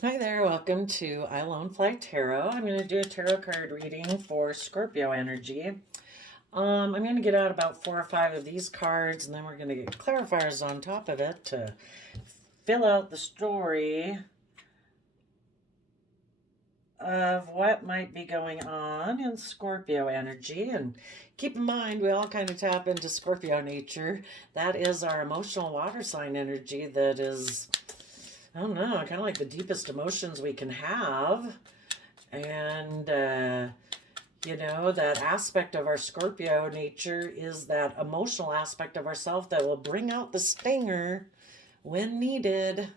Hi there, welcome to I Lone Fly Tarot. I'm going to do a tarot card reading for Scorpio energy. I'm going to get out about 4 or 5 of these cards, and then we're going to get clarifiers on top of it to fill out the story of what might be going on in Scorpio energy. And keep in mind, we all kind of tap into Scorpio nature. That is our emotional water sign energy that is, I don't know, kind of like the deepest emotions we can have. And, that aspect of our Scorpio nature is that emotional aspect of ourself that will bring out the stinger when needed.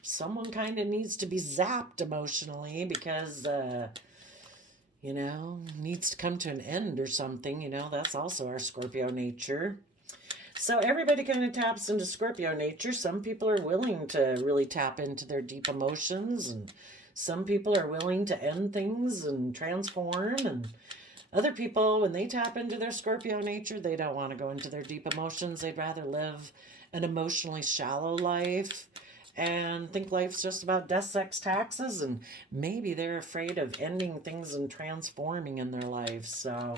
Someone kind of needs to be zapped emotionally because, needs to come to an end or something. That's also our Scorpio nature. So everybody kind of taps into Scorpio nature. Some people are willing to really tap into their deep emotions, and some people are willing to end things and transform. And other people, when they tap into their Scorpio nature, they don't want to go into their deep emotions. They'd rather live an emotionally shallow life and think life's just about death, sex, taxes, and maybe they're afraid of ending things and transforming in their life. So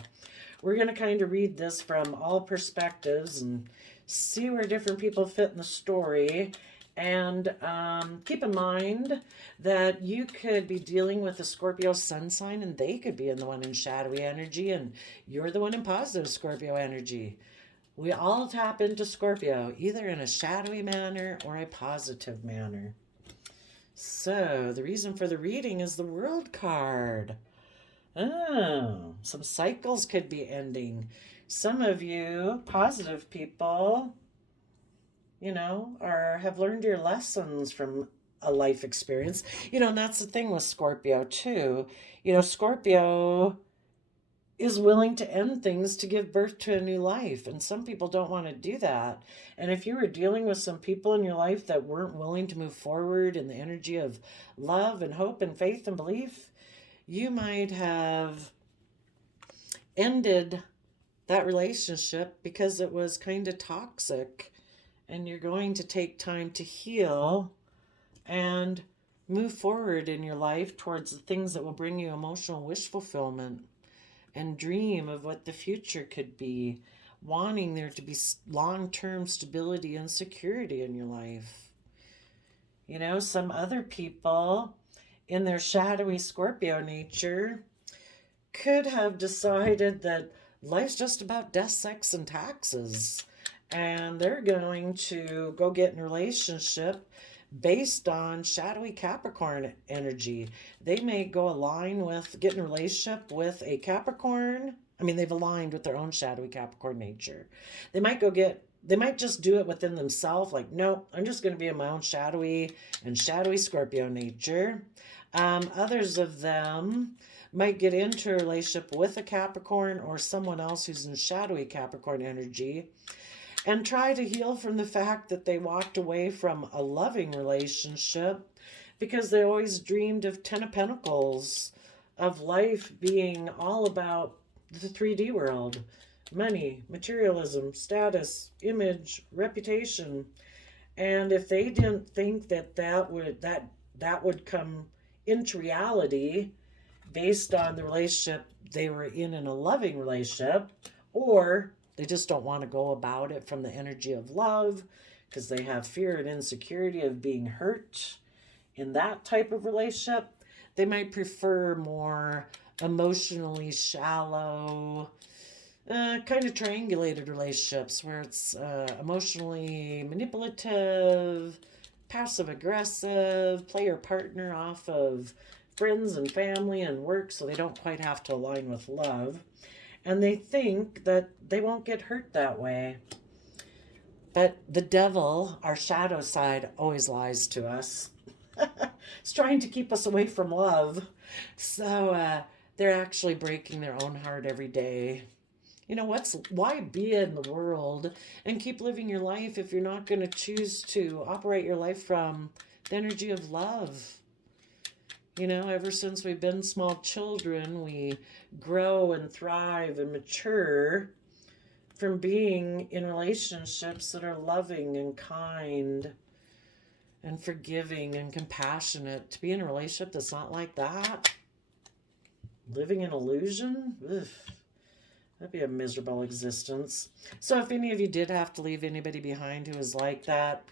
we're going to kind of read this from all perspectives and see where different people fit in the story. And keep in mind that you could be dealing with a Scorpio sun sign and they could be in the one in shadowy energy and you're the one in positive Scorpio energy. We all tap into Scorpio either in a shadowy manner or a positive manner. So the reason for the reading is the World card. Oh, some cycles could be ending. Some of you positive people, have learned your lessons from a life experience. And that's the thing with Scorpio too. Scorpio is willing to end things to give birth to a new life, and some people don't want to do that. And if you were dealing with some people in your life that weren't willing to move forward in the energy of love and hope and faith and belief, you might have ended that relationship because it was kind of toxic, and you're going to take time to heal and move forward in your life towards the things that will bring you emotional wish fulfillment and dream of what the future could be, wanting there to be long-term stability and security in your life. Some other people in their shadowy Scorpio nature could have decided that life's just about death, sex, and taxes. And they're going to go get in a relationship based on shadowy Capricorn energy. They may go align with, get in a relationship with a Capricorn. I mean, they've aligned with their own shadowy Capricorn nature. They might just do it within themselves, like, nope, I'm just going to be in my own shadowy Scorpio nature. Others of them might get into a relationship with a Capricorn or someone else who's in shadowy Capricorn energy and try to heal from the fact that they walked away from a loving relationship because they always dreamed of Ten of Pentacles, of life being all about the 3D world, money, materialism, status, image, reputation. And if they didn't think that would come into reality based on the relationship they were in a loving relationship, or they just don't want to go about it from the energy of love because they have fear and insecurity of being hurt in that type of relationship, they might prefer more emotionally shallow, kind of triangulated relationships where it's emotionally manipulative, passive aggressive, play your partner off of friends and family and work so they don't quite have to align with love. And they think that they won't get hurt that way. But the devil, our shadow side, always lies to us. It's trying to keep us away from love. So they're actually breaking their own heart every day. Why be in the world and keep living your life if you're not going to choose to operate your life from the energy of love? Ever since we've been small children, we grow and thrive and mature from being in relationships that are loving and kind and forgiving and compassionate. To be in a relationship that's not like that, living in illusion, ugh, that'd be a miserable existence. So if any of you did have to leave anybody behind who is like that,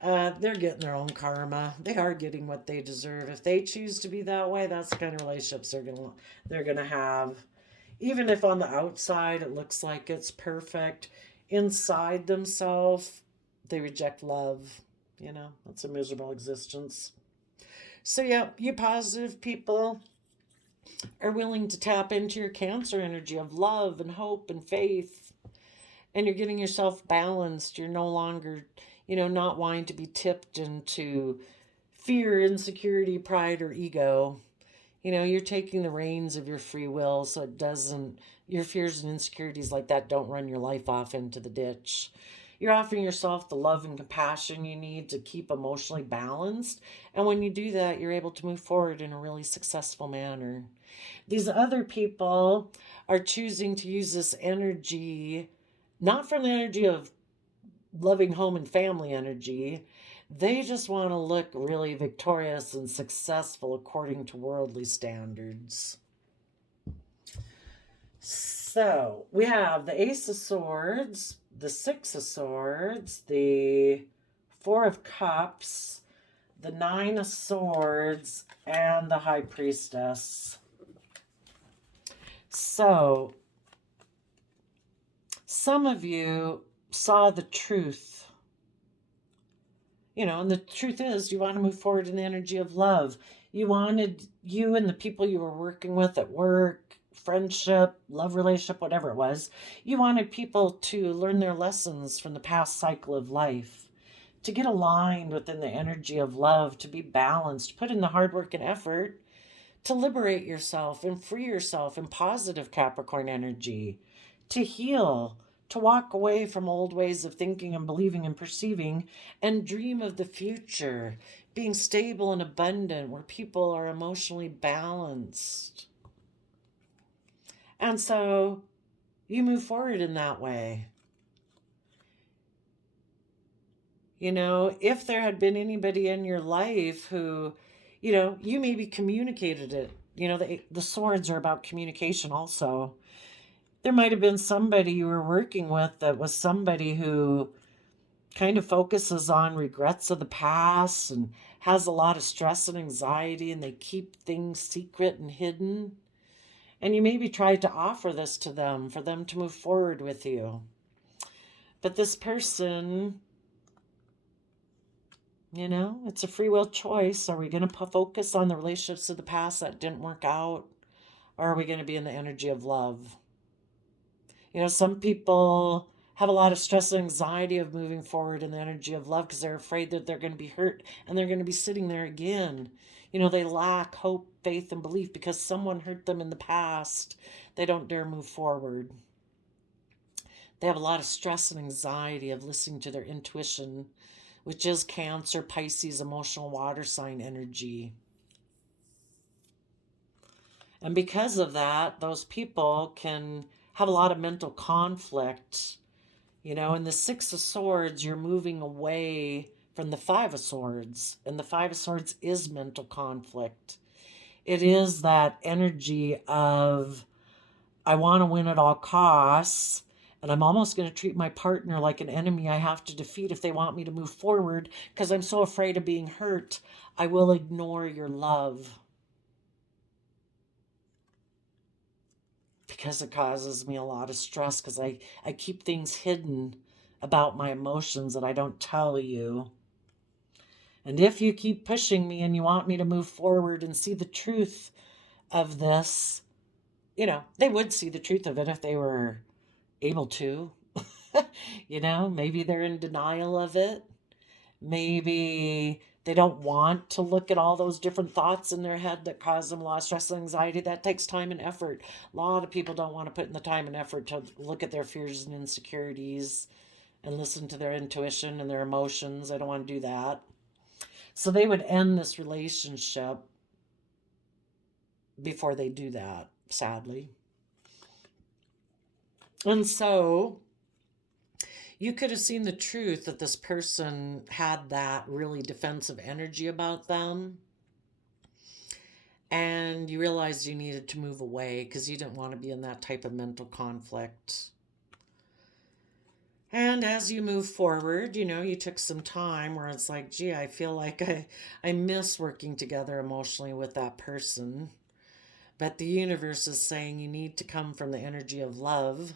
they're getting their own karma. They are getting what they deserve. If they choose to be that way, that's the kind of relationships they're gonna have. Even if on the outside it looks like it's perfect, inside themselves they reject love. That's a miserable existence. So yeah, you positive people are willing to tap into your Cancer energy of love and hope and faith, and you're getting yourself balanced. You're no longer, not wanting to be tipped into fear, insecurity, pride, or ego. You're taking the reins of your free will so your fears and insecurities like that don't run your life off into the ditch. You're offering yourself the love and compassion you need to keep emotionally balanced. And when you do that, you're able to move forward in a really successful manner. These other people are choosing to use this energy, not from the energy of loving home and family energy. They just want to look really victorious and successful according to worldly standards. So we have the Ace of Swords, the Six of Swords, the Four of Cups, the Nine of Swords, and the High Priestess. So some of you saw the truth. And the truth is, you want to move forward in the energy of love. You and the people you were working with at work, friendship, love relationship, whatever it was, you wanted people to learn their lessons from the past cycle of life, to get aligned within the energy of love, to be balanced, put in the hard work and effort to liberate yourself and free yourself in positive Capricorn energy, to heal, to walk away from old ways of thinking and believing and perceiving, and dream of the future, being stable and abundant, where people are emotionally balanced. And so you move forward in that way. If there had been anybody in your life who, you maybe communicated it. The swords are about communication also. There might have been somebody you were working with that was somebody who kind of focuses on regrets of the past and has a lot of stress and anxiety, and they keep things secret and hidden. And you maybe tried to offer this to them for them to move forward with you. But this person, it's a free will choice. Are we going to focus on the relationships of the past that didn't work out? Or are we going to be in the energy of love? Some people have a lot of stress and anxiety of moving forward in the energy of love because they're afraid that they're going to be hurt and they're going to be sitting there again. They lack hope, faith, and belief because someone hurt them in the past. They don't dare move forward. They have a lot of stress and anxiety of listening to their intuition, which is Cancer, Pisces, emotional water sign energy. And because of that, those people can have a lot of mental conflict. In the Six of Swords, you're moving away from the Five of Swords. And the Five of Swords is mental conflict. It is that energy of, I want to win at all costs, and I'm almost going to treat my partner like an enemy I have to defeat if they want me to move forward because I'm so afraid of being hurt. I will ignore your love because it causes me a lot of stress because I keep things hidden about my emotions that I don't tell you. And if you keep pushing me and you want me to move forward and see the truth of this, they would see the truth of it if they were able to. Maybe they're in denial of it. Maybe they don't want to look at all those different thoughts in their head that cause them a lot of stress and anxiety. That takes time and effort. A lot of people don't want to put in the time and effort to look at their fears and insecurities and listen to their intuition and their emotions. They don't want to do that. So they would end this relationship before they do that, sadly. And so You could have seen the truth that this person had that really defensive energy about them, and you realized you needed to move away because you didn't want to be in that type of mental conflict. And as you move forward, you took some time where it's like, gee, I feel like I miss working together emotionally with that person. But the universe is saying you need to come from the energy of love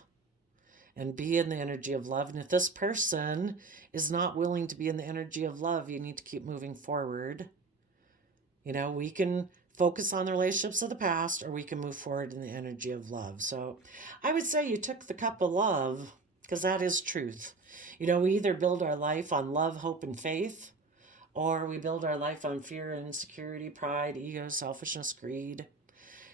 and be in the energy of love. And if this person is not willing to be in the energy of love, you need to keep moving forward. We can focus on the relationships of the past, or we can move forward in the energy of love. So I would say you took the cup of love, because that is truth. We either build our life on love, hope, and faith, or we build our life on fear, insecurity, pride, ego, selfishness, greed.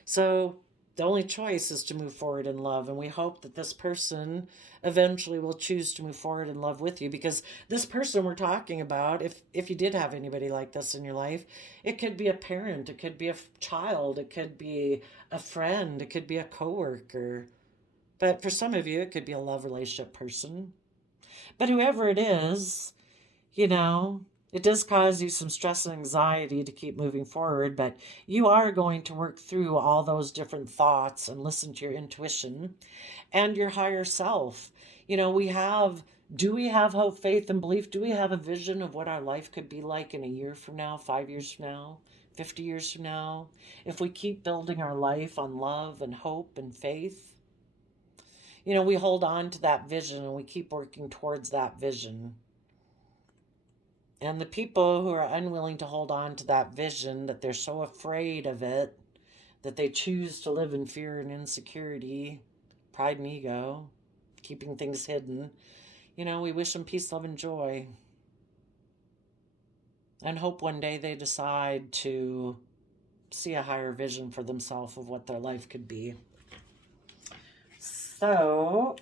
So the only choice is to move forward in love. And we hope that this person eventually will choose to move forward in love with you, because this person we're talking about, if you did have anybody like this in your life, it could be a parent, it could be a child, it could be a friend, it could be a coworker. But for some of you, it could be a love relationship person. But whoever it is, it does cause you some stress and anxiety to keep moving forward, but you are going to work through all those different thoughts and listen to your intuition and your higher self. Do we have hope, faith, and belief? Do we have a vision of what our life could be like in a year from now, 5 years from now, 50 years from now? If we keep building our life on love and hope and faith, we hold on to that vision and we keep working towards that vision. And the people who are unwilling to hold on to that vision, that they're so afraid of it, that they choose to live in fear and insecurity, pride and ego, keeping things hidden, we wish them peace, love, and joy. And hope one day they decide to see a higher vision for themselves of what their life could be. So,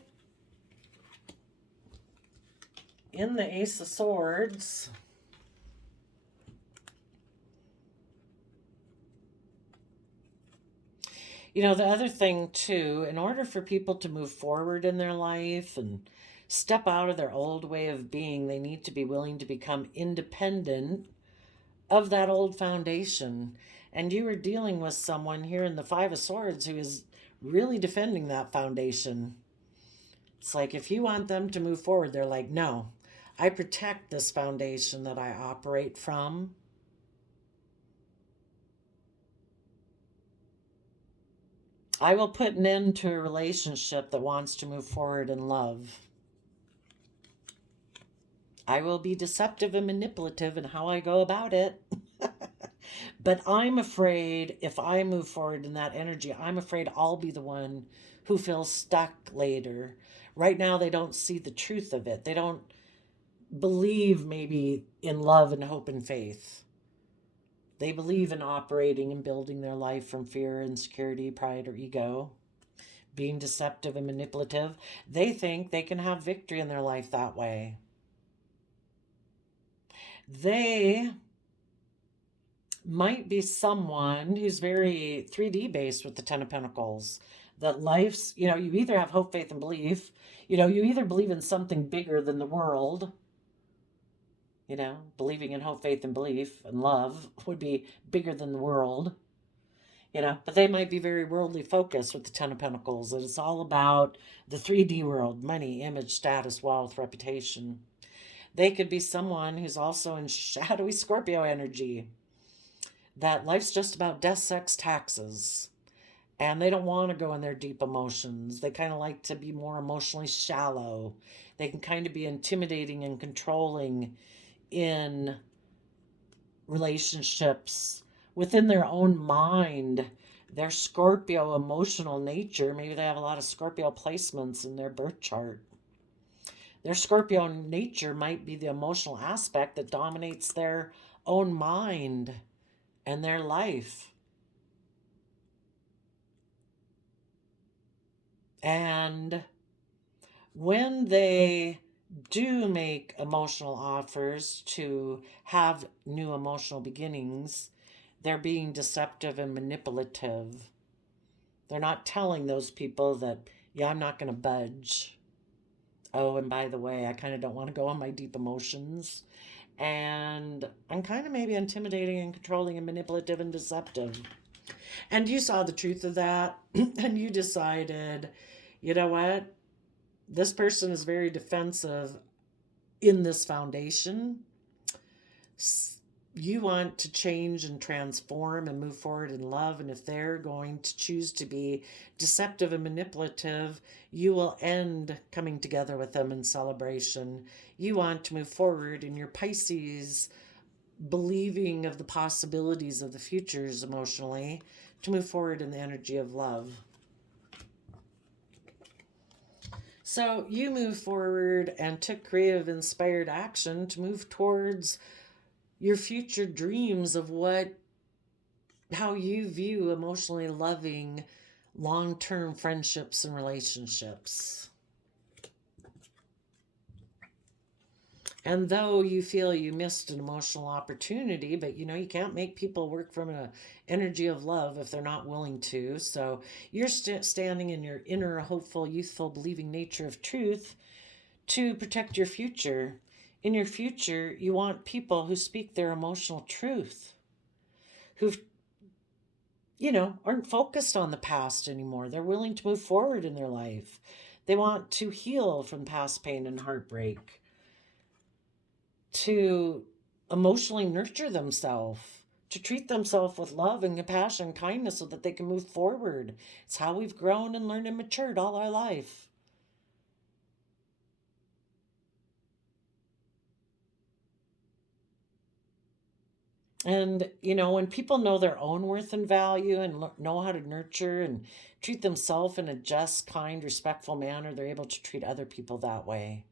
in the Ace of Swords, the other thing too, in order for people to move forward in their life and step out of their old way of being, they need to be willing to become independent of that old foundation. And you are dealing with someone here in the Five of Swords who is really defending that foundation. It's like, if you want them to move forward, they're like, no, I protect this foundation that I operate from. I will put an end to a relationship that wants to move forward in love. I will be deceptive and manipulative in how I go about it. But I'm afraid if I move forward in that energy, I'm afraid I'll be the one who feels stuck later. Right now, they don't see the truth of it. They don't believe maybe in love and hope and faith. They believe in operating and building their life from fear, insecurity, pride, or ego, being deceptive and manipulative. They think they can have victory in their life that way. They might be someone who's very 3D based with the Ten of Pentacles. That life's, you either have hope, faith, and belief. You either believe in something bigger than the world. Believing in hope, faith, and belief and love would be bigger than the world. But they might be very worldly focused with the Ten of Pentacles. And it's all about the 3D world, money, image, status, wealth, reputation. They could be someone who's also in shadowy Scorpio energy. That life's just about death, sex, taxes. And they don't want to go in their deep emotions. They kind of like to be more emotionally shallow. They can kind of be intimidating and controlling in relationships within their own mind. Their Scorpio emotional nature, maybe they have a lot of Scorpio placements in their birth chart. Their Scorpio nature might be the emotional aspect that dominates their own mind and their life. And when they do make emotional offers to have new emotional beginnings, they're being deceptive and manipulative. They're not telling those people that, yeah, I'm not going to budge. Oh, and by the way, I kind of don't want to go on my deep emotions. And I'm kind of maybe intimidating and controlling and manipulative and deceptive. And you saw the truth of that. And you decided, you know what? This person is very defensive in this foundation. You want to change and transform and move forward in love. And if they're going to choose to be deceptive and manipulative, you will end coming together with them in celebration. You want to move forward in your Pisces, believing of the possibilities of the futures emotionally, to move forward in the energy of love. So you move forward and took creative, inspired action to move towards your future dreams of how you view emotionally loving long-term friendships and relationships. And though you feel you missed an emotional opportunity, but you can't make people work from an energy of love if they're not willing to. So you're standing in your inner, hopeful, youthful, believing nature of truth to protect your future. In your future, you want people who speak their emotional truth, who aren't focused on the past anymore. They're willing to move forward in their life. They want to heal from past pain and heartbreak, to emotionally nurture themselves, to treat themselves with love and compassion and kindness so that they can move forward. It's how we've grown and learned and matured all our life. And, when people know their own worth and value and know how to nurture and treat themselves in a just, kind, respectful manner, they're able to treat other people that way.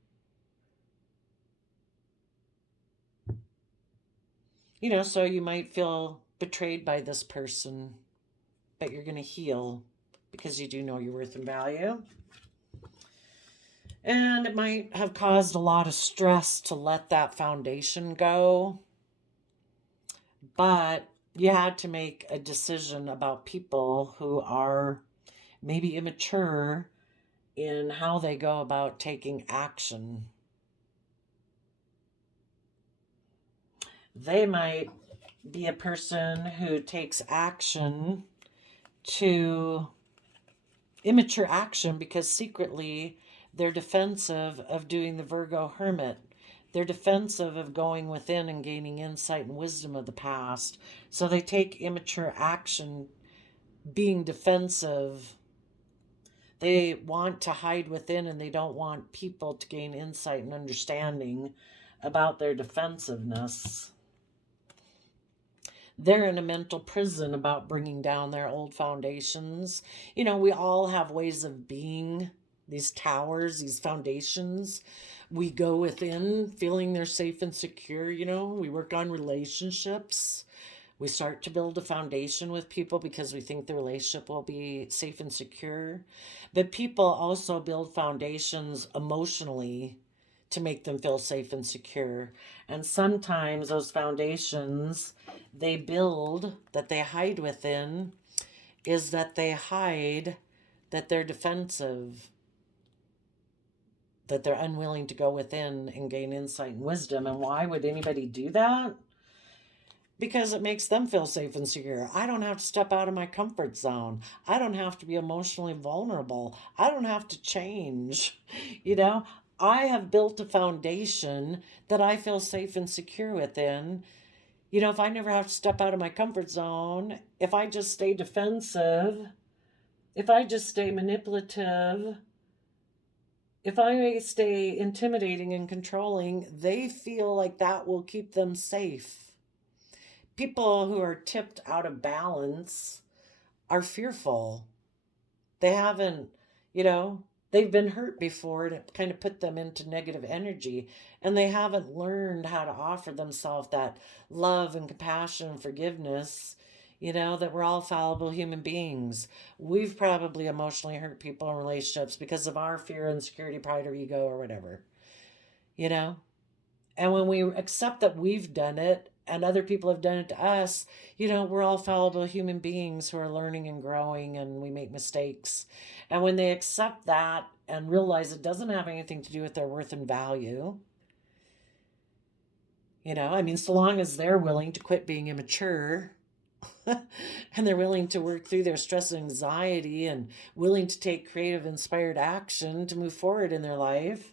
So you might feel betrayed by this person, but you're going to heal because you do know your worth and value. And it might have caused a lot of stress to let that foundation go. But you had to make a decision about people who are maybe immature in how they go about taking action. They might be a person who takes action to immature action because secretly they're defensive of doing the Virgo hermit. They're defensive of going within and gaining insight and wisdom of the past. So they take immature action being defensive. They want to hide within and they don't want people to gain insight and understanding about their defensiveness. They're in a mental prison about bringing down their old foundations. We all have ways of being, these towers, these foundations. We go within feeling they're safe and secure. We work on relationships. We start to build a foundation with people because we think the relationship will be safe and secure. But people also build foundations emotionally to make them feel safe and secure. And sometimes those foundations they build, that they hide within, is that they hide that they're defensive, that they're unwilling to go within and gain insight and wisdom. And why would anybody do that? Because it makes them feel safe and secure. I don't have to step out of my comfort zone. I don't have to be emotionally vulnerable. I don't have to change. I have built a foundation that I feel safe and secure within. If I never have to step out of my comfort zone, if I just stay defensive, if I just stay manipulative, if I stay intimidating and controlling, they feel like that will keep them safe. People who are tipped out of balance are fearful. They haven't, they've been hurt before and it kind of put them into negative energy. And they haven't learned how to offer themselves that love and compassion and forgiveness, that we're all fallible human beings. We've probably emotionally hurt people in relationships because of our fear, insecurity, pride, or ego, or whatever. And when we accept that we've done it and other people have done it to us, we're all fallible human beings who are learning and growing and we make mistakes. And when they accept that and realize it doesn't have anything to do with their worth and value. You know, I mean, so long as they're willing to quit being immature and they're willing to work through their stress and anxiety and willing to take creative, inspired action to move forward in their life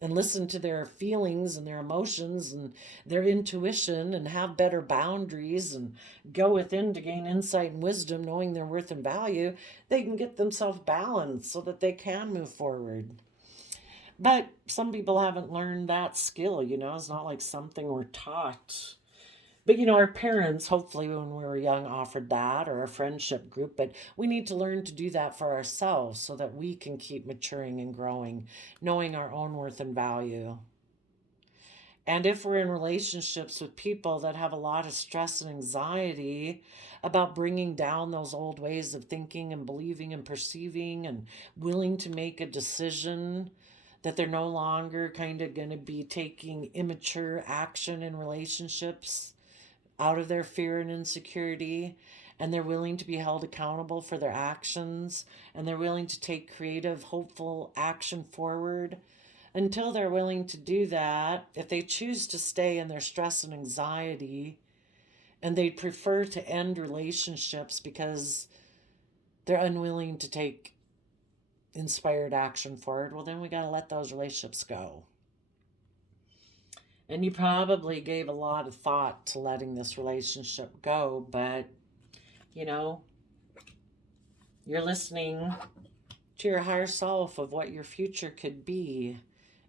and listen to their feelings and their emotions and their intuition and have better boundaries and go within to gain insight and wisdom, knowing their worth and value, they can get themselves balanced so that they can move forward. But some people haven't learned that skill, you know, it's not like something we're taught. But, you know, our parents, hopefully when we were young, offered that, or a friendship group. But we need to learn to do that for ourselves so that we can keep maturing and growing, knowing our own worth and value. And if we're in relationships with people that have a lot of stress and anxiety about bringing down those old ways of thinking and believing and perceiving and willing to make a decision that they're no longer kind of going to be taking immature action in relationships out of their fear and insecurity, and they're willing to be held accountable for their actions, and they're willing to take creative, hopeful action forward. Until they're willing to do that, if they choose to stay in their stress and anxiety, and they'd prefer to end relationships because they're unwilling to take inspired action forward, well, then we got to let those relationships go. And you probably gave a lot of thought to letting this relationship go, but, you know, you're listening to your higher self of what your future could be,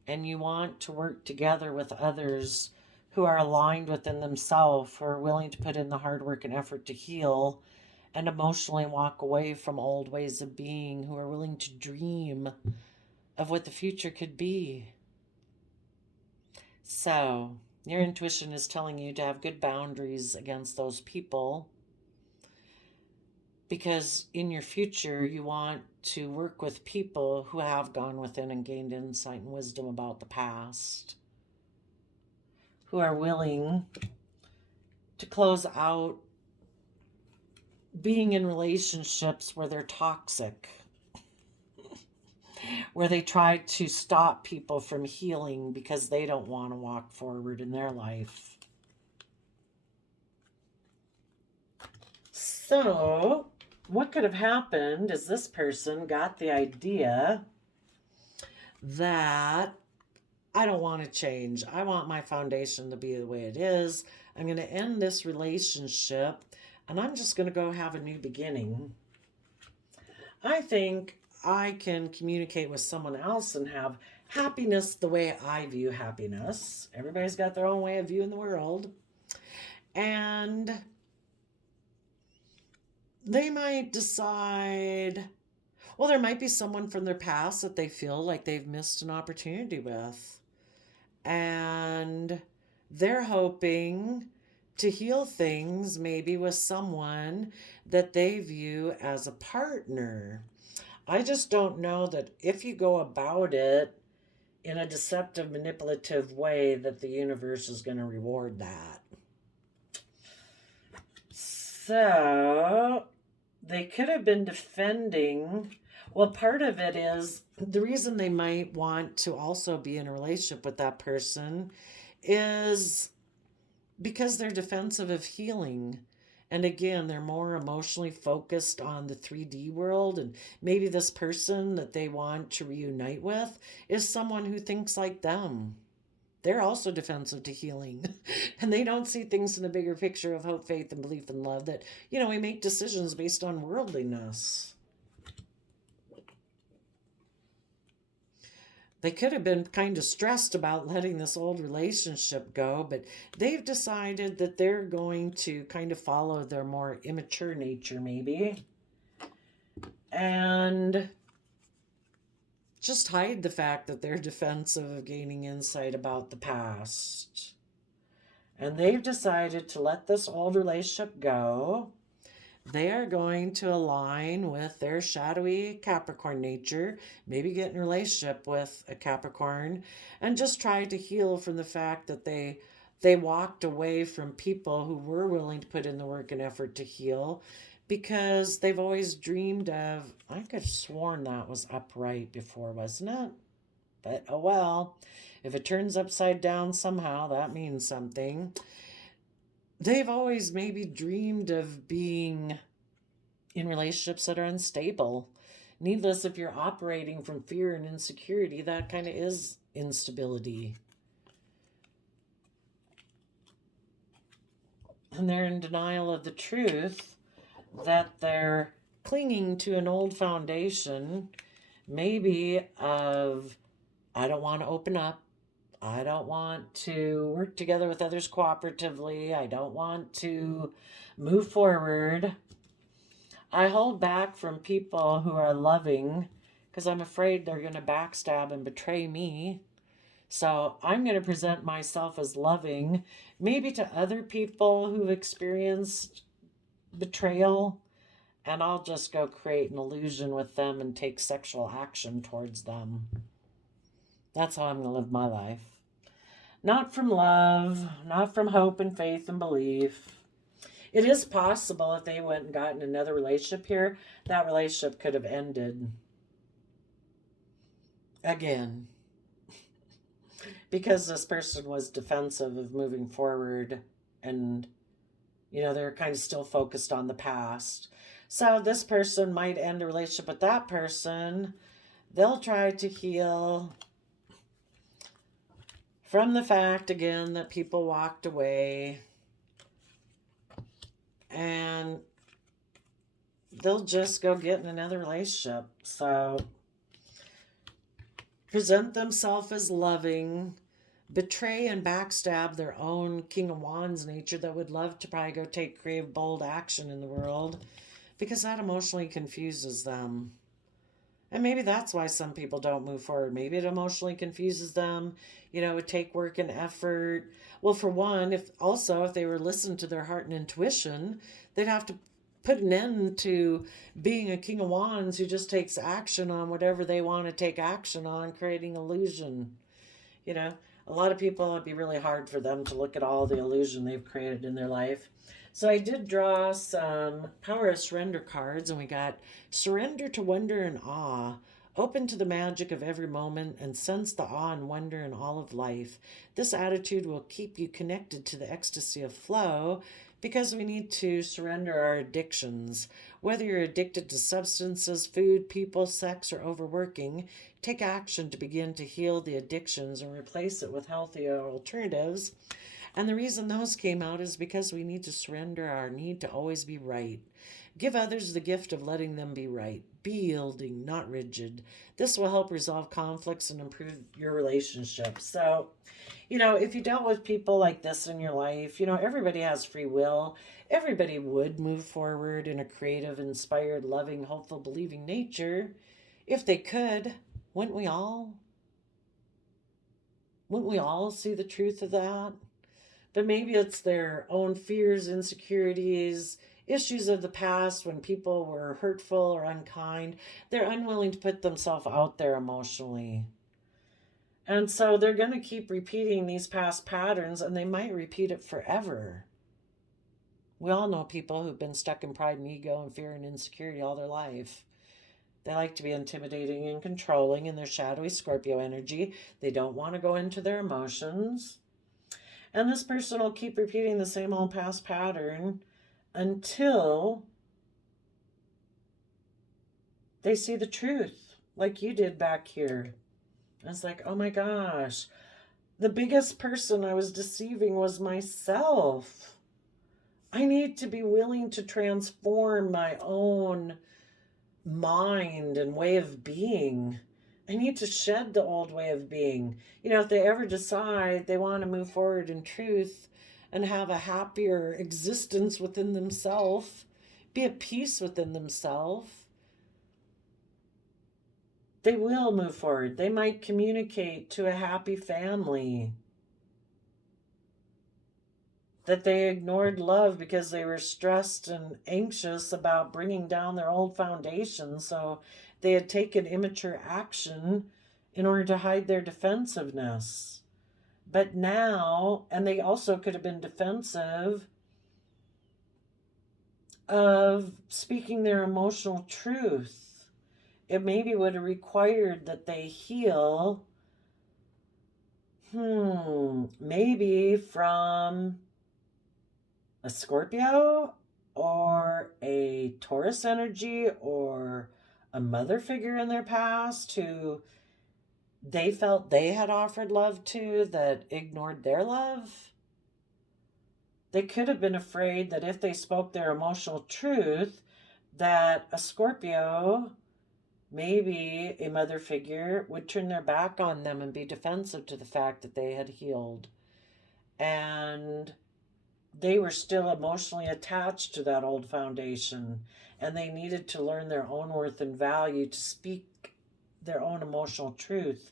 and you want to work together with others who are aligned within themselves, who are willing to put in the hard work and effort to heal and emotionally walk away from old ways of being, who are willing to dream of what the future could be. So, your intuition is telling you to have good boundaries against those people, because in your future you want to work with people who have gone within and gained insight and wisdom about the past, who are willing to close out being in relationships where they're toxic, where they try to stop people from healing because they don't want to walk forward in their life. So, what could have happened is this person got the idea that I don't want to change. I want my foundation to be the way it is. I'm going to end this relationship and I'm just going to go have a new beginning. I think I can communicate with someone else and have happiness the way I view happiness. Everybody's got their own way of viewing the world. And they might decide, well, there might be someone from their past that they feel like they've missed an opportunity with. And they're hoping to heal things maybe with someone that they view as a partner. I just don't know that if you go about it in a deceptive, manipulative way, that the universe is going to reward that. So, they could have been defending. Well, part of it is the reason they might want to also be in a relationship with that person is because they're defensive of healing. And again, they're more emotionally focused on the 3D world. And maybe this person that they want to reunite with is someone who thinks like them. They're also defensive to healing. And they don't see things in a bigger picture of hope, faith, and belief and love, that, you know, we make decisions based on worldliness. They could have been kind of stressed about letting this old relationship go, but they've decided that they're going to kind of follow their more immature nature, maybe, and just hide the fact that they're defensive of gaining insight about the past. And they've decided to let this old relationship go. They are going to align with their shadowy Capricorn nature, maybe get in a relationship with a Capricorn, and just try to heal from the fact that they They walked away from people who were willing to put in the work and effort to heal because they've always dreamed of, I could have sworn that was upright before, wasn't it? But oh well, if it turns upside down somehow, that means something. They've always maybe dreamed of being in relationships that are unstable. Needless, if you're operating from fear and insecurity, that kind of is instability. And they're in denial of the truth that they're clinging to an old foundation, maybe of, I don't want to open up. I don't want to work together with others cooperatively. I don't want to move forward. I hold back from people who are loving because I'm afraid they're going to backstab and betray me. So I'm going to present myself as loving, maybe to other people who've experienced betrayal, and I'll just go create an illusion with them and take sexual action towards them. That's how I'm going to live my life. Not from love, not from hope and faith and belief. It is possible if they went and got in another relationship here, that relationship could have ended again. Because this person was defensive of moving forward and, they're kind of still focused on the past. So this person might end a relationship with that person. They'll try to heal from the fact, again, that people walked away. And they'll just go get in another relationship. So present themselves as loving, betray and backstab their own King of Wands nature that would love to probably go take creative, bold action in the world because that emotionally confuses them. And maybe that's why some people don't move forward. Maybe it emotionally confuses them. It would take work and effort. Well, for one, if they were listening to their heart and intuition, they'd have to put an end to being a King of Wands who just takes action on whatever they want to take action on, creating illusion. A lot of people, it'd be really hard for them to look at all the illusion they've created in their life. So I did draw some Power of Surrender cards, and we got Surrender to Wonder and Awe. Open to the magic of every moment and sense the awe and wonder in all of life. This attitude will keep you connected to the ecstasy of flow because we need to surrender our addictions. Whether you're addicted to substances, food, people, sex, or overworking, take action to begin to heal the addictions and replace it with healthier alternatives. And the reason those came out is because we need to surrender our need to always be right. Give others the gift of letting them be right. Be yielding, not rigid. This will help resolve conflicts and improve your relationships. So, if you dealt with people like this in your life, everybody has free will. Everybody would move forward in a creative, inspired, loving, hopeful, believing nature. If they could, wouldn't we all? Wouldn't we all see the truth of that? But maybe it's their own fears, insecurities, issues of the past when people were hurtful or unkind. They're unwilling to put themselves out there emotionally. And so they're going to keep repeating these past patterns, and they might repeat it forever. We all know people who've been stuck in pride and ego and fear and insecurity all their life. They like to be intimidating and controlling in their shadowy Scorpio energy. They don't want to go into their emotions. And this person will keep repeating the same old past pattern until they see the truth, like you did back here. And it's like, oh my gosh, the biggest person I was deceiving was myself. I need to be willing to transform my own mind and way of being. I need to shed the old way of being. If they ever decide they want to move forward in truth and have a happier existence within themselves, be at peace within themselves, they will move forward. They might communicate to a happy family that they ignored love because they were stressed and anxious about bringing down their old foundation. So they had taken immature action in order to hide their defensiveness. But now, and they also could have been defensive of speaking their emotional truth. It maybe would have required that they heal, maybe from a Scorpio or a Taurus energy or a mother figure in their past who they felt they had offered love to that ignored their love. They could have been afraid that if they spoke their emotional truth, that a Scorpio, maybe a mother figure, would turn their back on them and be defensive to the fact that they had healed. And they were still emotionally attached to that old foundation, and they needed to learn their own worth and value to speak their own emotional truth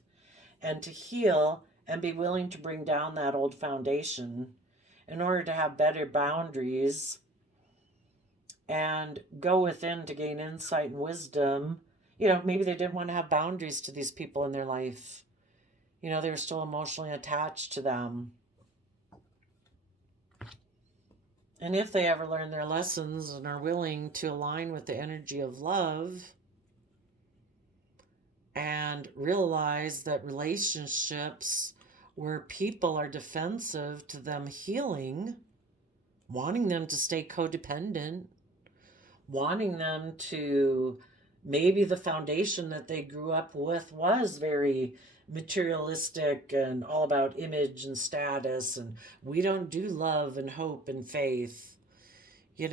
and to heal and be willing to bring down that old foundation in order to have better boundaries and go within to gain insight and wisdom. Maybe they didn't want to have boundaries to these people in their life. They were still emotionally attached to them. And if they ever learn their lessons and are willing to align with the energy of love and realize that relationships where people are defensive to them healing, wanting them to stay codependent, wanting them to, maybe the foundation that they grew up with was very materialistic and all about image and status, and we don't do love and hope and faith. They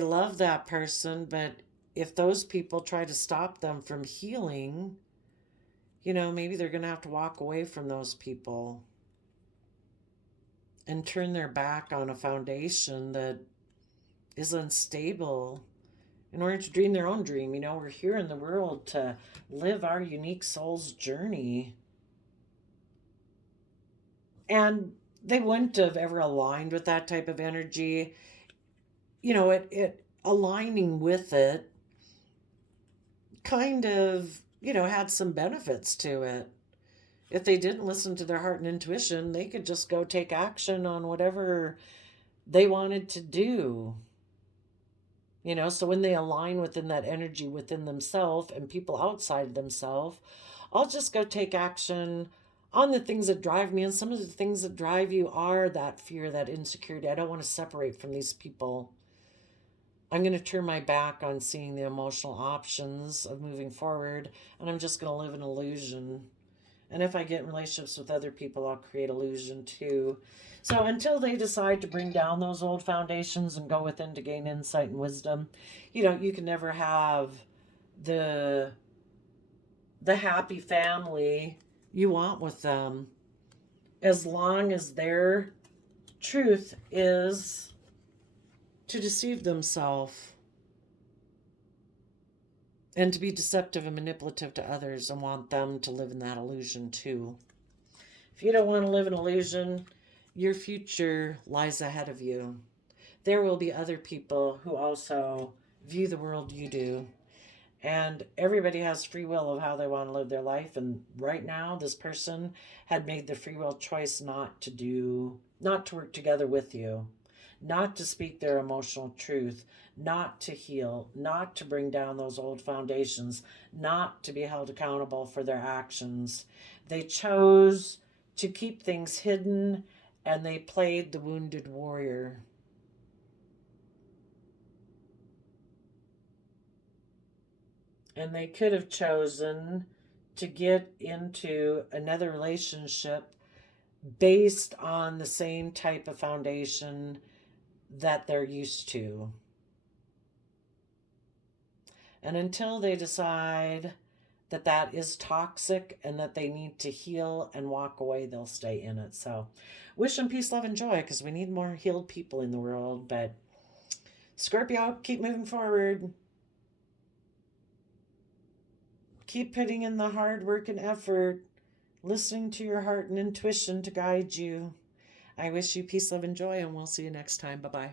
love that person, but if those people try to stop them from healing, maybe they're going to have to walk away from those people and turn their back on a foundation that is unstable in order to dream their own dream. We're here in the world to live our unique soul's journey. And they wouldn't have ever aligned with that type of energy. It aligning with it kind of, had some benefits to it. If they didn't listen to their heart and intuition, they could just go take action on whatever they wanted to do. So when they align within that energy within themselves and people outside themselves, I'll just go take action on the things that drive me. And some of the things that drive you are that fear, that insecurity. I don't want to separate from these people. I'm going to turn my back on seeing the emotional options of moving forward, and I'm just going to live an illusion. And if I get in relationships with other people, I'll create illusion too. So until they decide to bring down those old foundations and go within to gain insight and wisdom, you can never have the happy family you want with them, as long as their truth is to deceive themselves and to be deceptive and manipulative to others and want them to live in that illusion too. If you don't want to live in illusion, your future lies ahead of you. There will be other people who also view the world you do. And everybody has free will of how they want to live their life. And right now, this person had made the free will choice not to work together with you, not to speak their emotional truth, not to heal, not to bring down those old foundations, not to be held accountable for their actions. They chose to keep things hidden, and they played the wounded warrior. And they could have chosen to get into another relationship based on the same type of foundation that they're used to. And until they decide that that is toxic and that they need to heal and walk away, they'll stay in it. So wish them peace, love, and joy, because we need more healed people in the world. But Scorpio, keep moving forward. Keep putting in the hard work and effort, listening to your heart and intuition to guide you. I wish you peace, love, and joy, and we'll see you next time. Bye-bye.